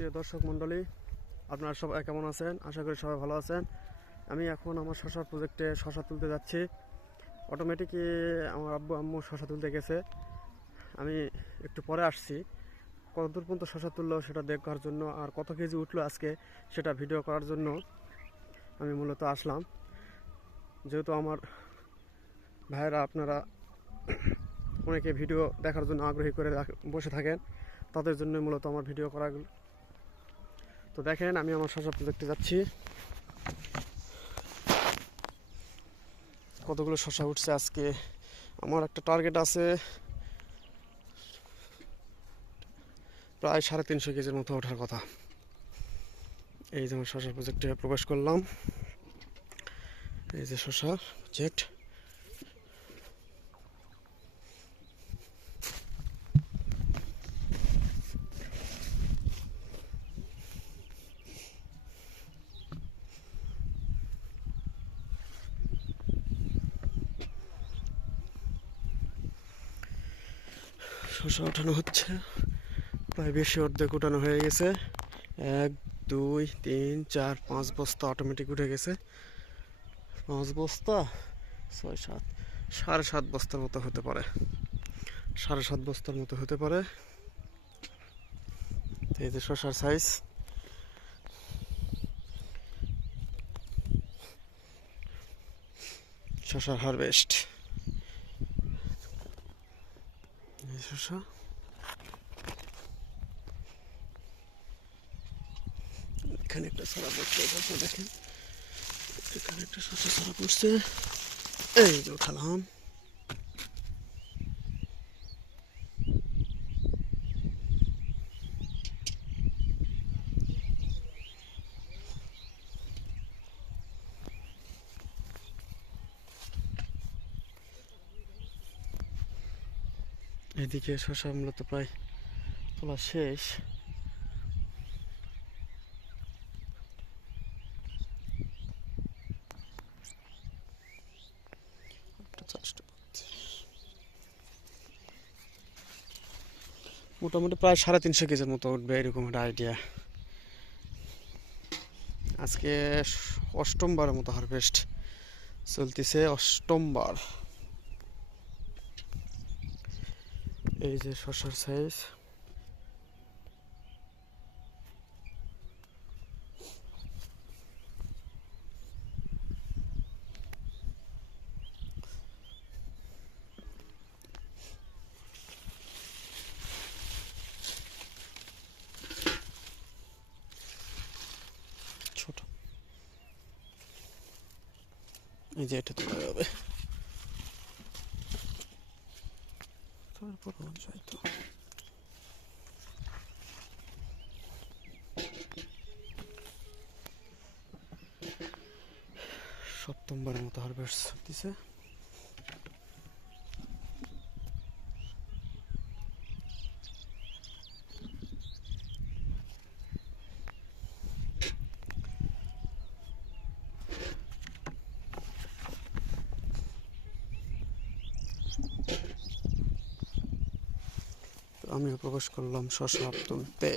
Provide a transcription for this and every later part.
প্রিয় দর্শক মণ্ডলী, আপনারা সবাই কেমন আছেন? আশা করি সবাই ভালো আছেন। আমি এখন আমার শশার প্রজেক্টে শশা তুলতে যাচ্ছি। অটোমেটিকই আমার আব্বু আম্মু শশা তুলতে গেছে। আমি একটু পরে আসছি। কতদূর পর্যন্ত শশা তুললো সেটা দেখার জন্য, আর কত কেজি উঠলো আজকে সেটা ভিডিও করার জন্য আমি মূলত আসলাম। যেহেতু আমার ভাইয়েরা আপনারা অনেকে ভিডিও দেখার জন্য আগ্রহী করে বসে থাকেন, তাদের জন্য মূলত আমার ভিডিও করা। তো দেখেন, আমি আমার শশা প্রজেক্টে যাচ্ছি। কতগুলো শশা উঠছে আজকে। আমার একটা টার্গেট আছে প্রায় 350 কেজির মতো ওঠার কথা। এই যে আমার শশা প্রজেক্টে প্রবেশ করলাম। এই যে শশা প্রজেক্ট। শশা ওঠানো হচ্ছে, প্রায় বেশি অর্ধেক উঠানো হয়ে গেছে। 1 2 3 4 5 বস্তা অটোমেটিক উঠে গেছে। 5 বস্তা 6 7 7.5 বস্তার মতো হতে পারে। 7.5 বস্তার মতো হতে পারে। এই যে শশার সাইজ। শশার হারভেস্ট। এই শশা এখানে একটা ছড়া পড়ছে, দেখেন এখানে একটা শশা ছড়া পড়ছে। এই যে উঠালাম। এদিকে শশা মূলত প্রায় তোলা শেষ। মোটামুটি প্রায় 350 কেজির মতো উঠবে, এরকম একটা আইডিয়া। আজকে 8ম বারের মতো হারভেস্ট চলতেছে, 8ম বার। এই যে শশার সাইজ। ছোট, এই যে এটা তোলা যাবে। তারপর হয়তো 7ম বারের মতো হারভেস্ট চলতেছে। আমিও প্রবেশ করলাম শশা তুলতে।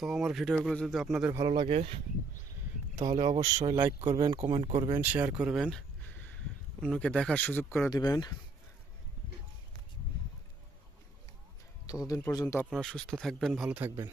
তো আমার ভিডিওগুলো যদি আপনাদের ভালো লাগে তাহলে অবশ্যই লাইক করবেন, কমেন্ট করবেন, শেয়ার করবেন, অন্যকে দেখার সুযোগ করে দিবেন। ততদিন পর্যন্ত আপনারা সুস্থ থাকবেন, ভালো থাকবেন।